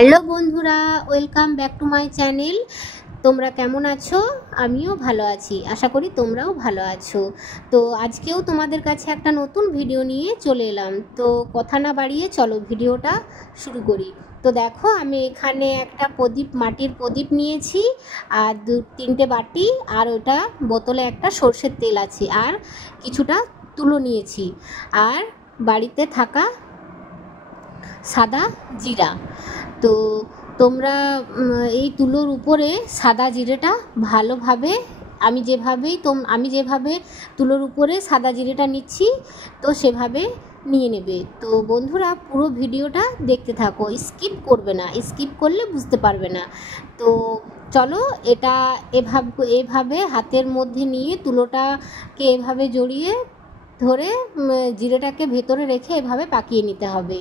Hello বন্ধুরা, welcome back to my channel. তোমরা কেমন আছো? আমিও ভালো আছি, আশা করি তোমরাও ভালো আছো। তো আজকেও তোমাদের কাছে একটা নতুন ভিডিও নিয়ে চলে এলাম। তো কথা না বাড়িয়ে চলো ভিডিওটা শুরু করি। তো দেখো, আমি এখানে একটা প্রদীপ, মাটির প্রদীপ নিয়েছি, আর তিনটে বাটি, আর ওটা বোতলে একটা সর্ষের তেল আছে, আর কিছুটা তুলো নিয়েছি, আর বাড়িতে থাকা সাদা জিরা। তো তোমরা এই তুলোর উপরে সাদা জিরেটা ভালোভাবে, আমি যেভাবে তুলোর উপরে সাদা জিরেটা নিচ্ছি, তো সেভাবে নিয়ে নেবে। তো বন্ধুরা, পুরো ভিডিওটা দেখতে থাকো, স্কিপ করবে না, স্কিপ করলে বুঝতে পারবে না। তো চলো, এটা এভাবে হাতের মধ্যে নিয়ে তুলোটাকে এভাবে জড়িয়ে ধরে জিরেটাকে ভেতরে রেখে এভাবে পাকিয়ে নিতে হবে।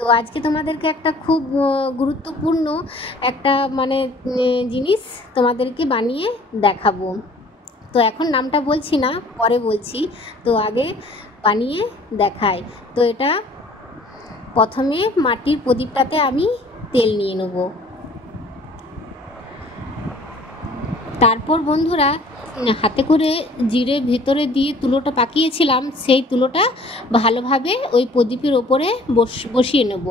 তো আজকে তোমাদেরকে একটা খুব গুরুত্বপূর্ণ একটা জিনিস তোমাদেরকে বানিয়ে দেখাবো। তো এখন নামটা বলছি না, পরে বলছি। তো আগে বানিয়ে দেখাই। তো এটা প্রথমে মাটির প্রদীপটাতে আমি তেল নিয়ে নেব। তারপর বন্ধুরা, হাতে করে জিরে ভেতরে দিয়ে তুলোটা পাকিয়েছিলাম, সেই তুলোটা ভালোভাবে ওই প্রদীপের ওপরে বসিয়ে নেব,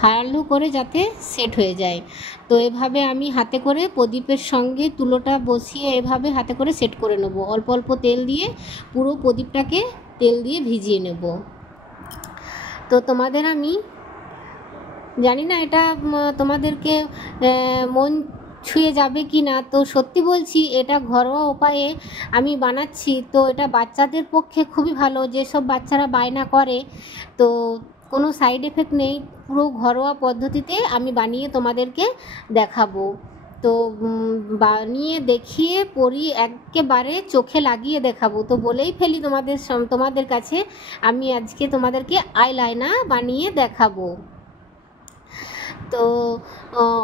ভালো করে যাতে সেট হয়ে যায়। তো এভাবে আমি হাতে করে প্রদীপের সঙ্গে তুলোটা বসিয়ে এভাবে হাতে করে সেট করে নেব। অল্প অল্প তেল দিয়ে পুরো প্রদীপটাকে তেল দিয়ে ভিজিয়ে নেব। তো তোমাদের আমি জানি না এটা তোমাদেরকে মন ছুঁয়ে যাবে কি না। তো সত্যি বলছি, এটা ঘরোয়া উপায়ে আমি বানাচ্ছি। তো এটা বাচ্চাদের পক্ষে খুবই ভালো, যেসব বাচ্চারা বায়না করে। তো কোনো সাইড এফেক্ট নেই, পুরো ঘরোয়া পদ্ধতিতে আমি বানিয়ে তোমাদেরকে দেখাবো। তো বানিয়ে দেখিয়ে একেবারে চোখে লাগিয়ে দেখাবো। তো বলেই ফেলি তোমাদের কাছে, আমি আজকে তোমাদেরকে আইলাইনার বানিয়ে দেখাবো। তো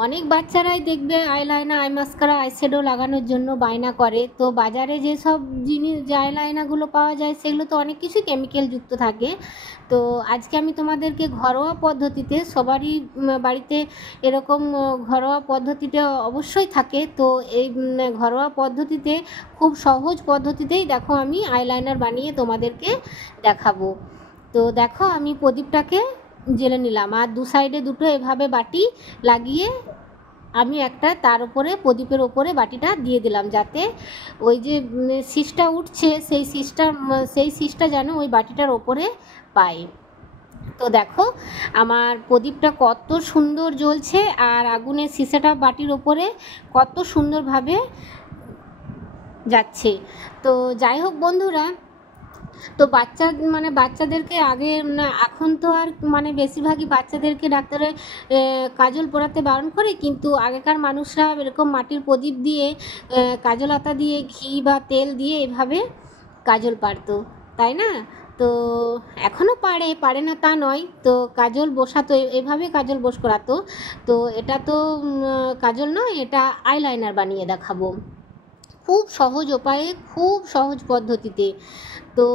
অনেক বাচ্চারাই দেখবে আইলাইনার, আই মাস্কারা, আইশ্যাডো লাগানোর জন্য বায়না করে। তো বাজারে যেসব যে আইলাইনারগুলো পাওয়া যায়, সেগুলো তো অনেক কিছু কেমিক্যাল যুক্ত থাকে। তো আজকে আমি তোমাদেরকে ঘরোয়া পদ্ধতিতে, সবারই বাড়িতে এরকম ঘরোয়া পদ্ধতিটা অবশ্যই থাকে। তো এই ঘরোয়া পদ্ধতিতে, খুব সহজ পদ্ধতিতেই দেখো আমি আইলাইনার বানিয়ে তোমাদেরকে দেখাবো। তো দেখো, আমি প্রদীপটাকে জেলে নিলাম, আর দু সাইডে দুটো এভাবে বাটি লাগিয়ে আমি একটা তার উপরে, প্রদীপের ওপরে বাটিটা দিয়ে দিলাম, যাতে ওই যে শীষটা উঠছে, সেই শীষটা যেন ওই বাটিটার ওপরে পায়। তো দেখো, আমার প্রদীপটা কত সুন্দর জ্বলছে, আর আগুনের শিশাটা বাটির ওপরে কত সুন্দরভাবে যাচ্ছে। তো যাই হোক বন্ধুরা, তো বাচ্চাদেরকে আগে না, এখন তো আর বেশিরভাগই বাচ্চাদেরকে ডাক্তারে কাজল পরাতে বারণ করে, কিন্তু আগেকার মানুষরা এরকম মাটির প্রদীপ দিয়ে, কাজল আতা দিয়ে, ঘি বা তেল দিয়ে এভাবে কাজল পারতো, তাই না? তো এখনও পারে না তা নয়। তো কাজল বসাতো, এভাবে কাজল করাতো। তো এটা তো কাজল নয়, এটা আইলাইনার বানিয়ে দেখাবো খুব সহজ উপায়ে, খুব সহজ পদ্ধতিতে। তো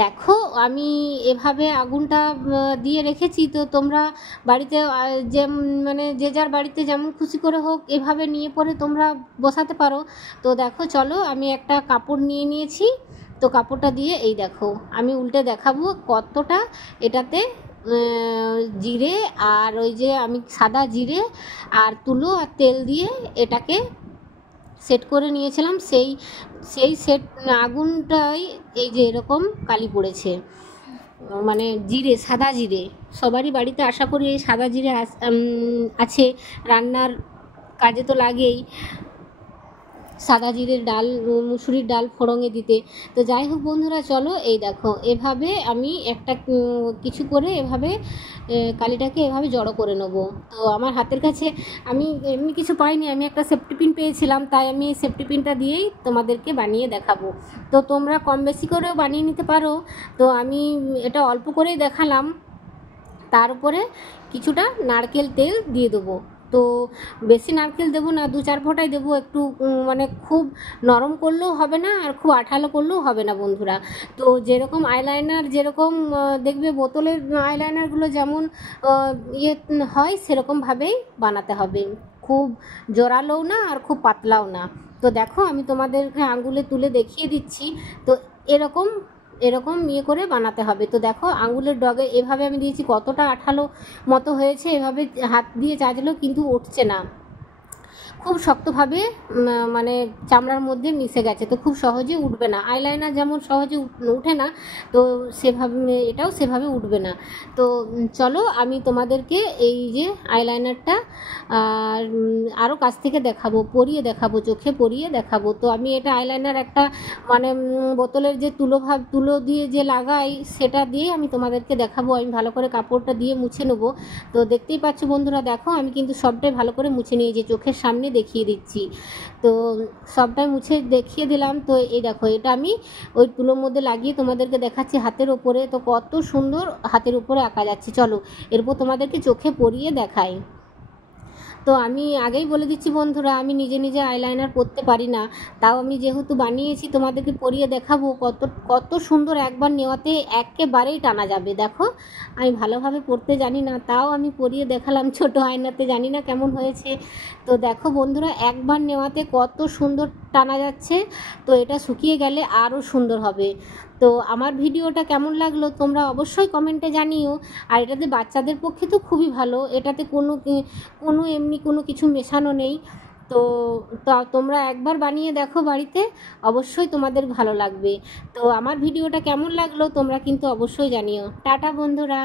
দেখো, আমি এভাবে আগুনটা দিয়ে রেখেছি। তো তোমরা বাড়িতে যে যার বাড়িতে যেমন খুশি করে হোক, এভাবে নিয়ে পরে তোমরা বসাতে পারো। তো দেখো, চলো, আমি একটা কাপড় নিয়ে নিয়েছি। তো কাপড়টা দিয়ে এই দেখো, আমি উল্টে দেখাবো কতটা এটাতে জিরে, আর ওই যে আমি সাদা জিরে আর তুলো আর তেল দিয়ে এটাকে সেট করে নিয়েছিলাম। সেই সেট আগুনটাই এই যে এরকম কালি পড়েছে, সাদা জিরে। সবারই বাড়িতে আশা করি এই সাদা জিরে আছে, রান্নার কাজে তো লাগেই, সাদা জিরের ডাল, মুসুরির ডাল ফোড়ঙে দিতে। তো যাই হোক বন্ধুরা, চলো, এই দেখো, এভাবে আমি একটা কিছু করে এভাবে কালিটাকে এভাবে জড়ো করে নেব। তো আমার হাতের কাছে আমি এমনি কিছু পাইনি, আমি একটা সেফটি পিন পেয়েছিলাম, তাই আমি এই সেফটি পিনটা দিয়েই তোমাদেরকে বানিয়ে দেখাবো। তো তোমরা কম বেশি করেও বানিয়ে নিতে পারো। তো আমি এটা অল্প করেই দেখালাম। তার উপরে কিছুটা নারকেল তেল দিয়ে দেবো। তো বেশি নারকেল দেবো না, 2-4 ফোঁটাই দেবো, একটু মানে খুব নরম করলেও হবে না আর খুব আঠালো করলেও হবে না বন্ধুরা। তো যেরকম আইলাইনার যেরকম দেখবে বোতলের আইলাইনারগুলো যেমন ইয়ে হয় সেরকমভাবেই বানাতে হবে, খুব জোরালোও না আর খুব পাতলাও না। তো দেখো আমি তোমাদেরকে আঙুলে তুলে দেখিয়ে দিচ্ছি। তো এরকম এরকম ইয়ে করে বানাতে হবে। তো দেখো আঙুলের ডগে এভাবে আমি দিয়েছি, কতটা আঠালো মতো হয়েছে, এভাবে হাত দিয়ে চাজলেও কিন্তু উঠছে না, খুব শক্তভাবে মানে চামড়ার মধ্যে মিশে গেছে, তো খুব সহজে উঠবে না। আইলাইনার যেমন সহজে উঠে না, তো সেভাবে এটাও সেভাবে উঠবে না। তো চলো আমি তোমাদেরকে এই যে আইলাইনারটা আর আরও কাছ থেকে দেখাবো, পরিয়ে দেখাবো, চোখে পরিয়ে দেখাবো। তো আমি এটা আইলাইনার একটা মানে বোতলের যে তুলো দিয়ে যে লাগাই সেটা দিয়ে আমি তোমাদেরকে দেখাবো। আমি ভালো করে কাপড়টা দিয়ে মুছে নেবো। তো দেখতেই পাচ্ছ বন্ধুরা, দেখো আমি কিন্তু সবটাই ভালো করে মুছে নিয়েছি, চোখের সামনে দেখিয়ে দিচ্ছি। তো সবটাই মুছে দেখিয়ে দিলাম। তো এই দেখো এটা আমি ওই তুলোর মধ্যে লাগিয়ে তোমাদেরকে দেখাচ্ছি হাতের ওপরে। তো কত সুন্দর হাতের উপরে আঁকা যাচ্ছে। চলো এরপর তোমাদেরকে চোখে পরিয়ে দেখাই। তো আমি আগেই বলে দিচ্ছি বন্ধুরা, আমি নিজে নিজে আইলাইনার পরতে পারি না, তাও আমি যেহেতু বানিয়েছি তোমাদেরকে পরিয়ে দেখাবো। কত কত সুন্দর, একবার নেওয়াতে একেবারেই টানা যাবে। দেখো আমি ভালোভাবে পরতে জানি না, তাও আমি পরিয়ে দেখালাম ছোট আয়নাতে, জানি না কেমন হয়েছে। তো দেখো বন্ধুরা একবার নেওয়াতে কত সুন্দর টানা যাচ্ছে। তো এটা শুকিয়ে গেলে আরও সুন্দর হবে। তো আমার ভিডিওটা কেমন লাগলো তোমরা অবশ্যই কমেন্টে জানিও। আর এটাতে বাচ্চাদের পক্ষে তো খুবই ভালো, এটাতে কোনো এমনি কোনো কিছু মেশানো নেই। তো তোমরা একবার বানিয়ে দেখো বাড়িতে, অবশ্যই তোমাদের ভালো লাগবে। তো আমার ভিডিওটা কেমন লাগলো তোমরা কিন্তু অবশ্যই জানিও। টাটা বন্ধুরা।